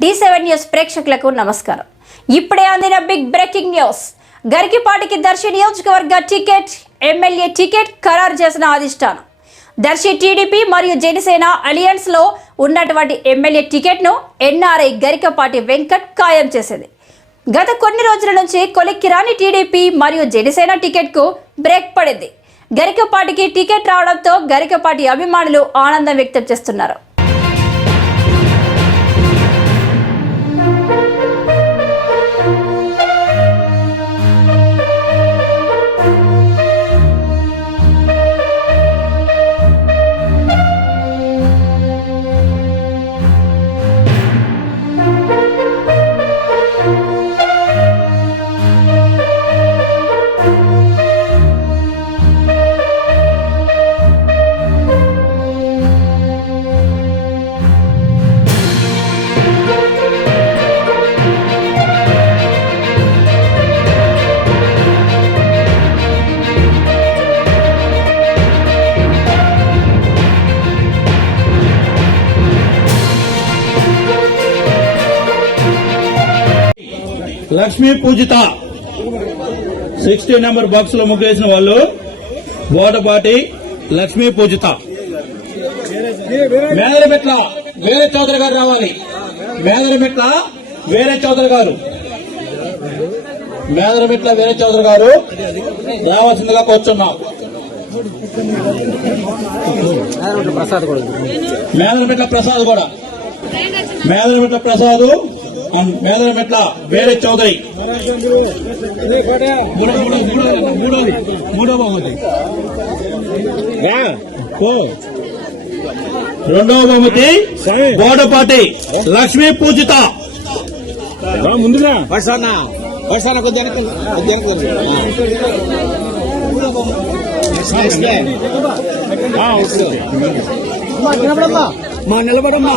D seven news ప్రేక్షకులకు నమస్కారం. ఇప్పుడే అందిన బిగ్ బ్రేకింగ్ న్యూస్. గరికిపాటికి దర్శి నియోజకవర్గ టికెట్ ఎమ్మెల్యే టికెట్ ఖరారు చేసిన అధిష్టానం. దర్శి టీడీపీ మరియు జనసేన అలియన్స్లో ఉన్నటువంటి ఎమ్మెల్యే టికెట్ను ఎన్ఆర్ఐ గరికపాటి వెంకట్ ఖాయం చేసింది. గత కొన్ని రోజుల నుంచి కొలిక్కి రాని టీడీపీ మరియు జనసేన టికెట్కు బ్రేక్ పడింది. గరికపాటికి టికెట్ రావడంతో గరికపాటి అభిమానులు ఆనందం వ్యక్తం చేస్తున్నారు. లక్ష్మీ పూజిత. సిక్స్టీ నెంబర్ బాక్స్లో ముగ్గేసిన వాళ్ళు బోటపాటి లక్ష్మీ పూజిత. మేదరమెట్ల వేరే చౌదరి గారు రావాలి. మేదరమెట్ల వేరే చౌదరి గారు. మేదరమెట్ల వేరే చౌదరి గారు రావాల్సిందిగా కూర్చున్నాం. మేదరమెట్ల ప్రసాద్ కూడా. మేదరమెట్ల ప్రసాద్. అండ్ మేదరమెట్ల వేరే చౌదరి. మూడో మూడో మూడో మూడోది మూడో బహుమతి. రెండవ బహుమతి గోడపాటి లక్ష్మీ పూజిత. ముందుగా వర్షాన వర్షాన కొద్ది వెనక మా నిలబడమ్మా.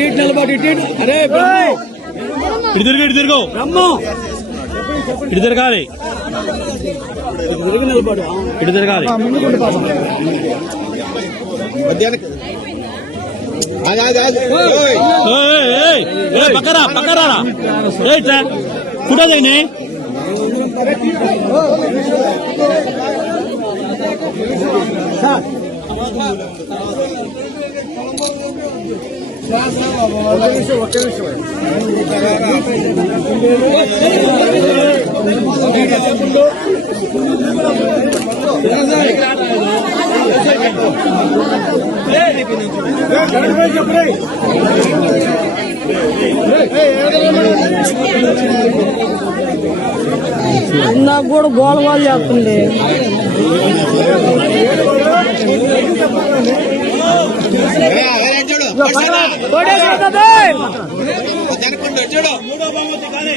ఇటు నిలబడి ఇటు అరే ఇటు తిరుగు ఇటు తిరుగు. ఇటు తిరగాలి. ఇటు తిరగాలి. అది అది అది ఓయ్. ఏయ్, ఏయ్, ఏయ్, పక్కరా నాకు కూడా గోల గోల చేస్తుంది చూడు మూడో బహుమతి కానీ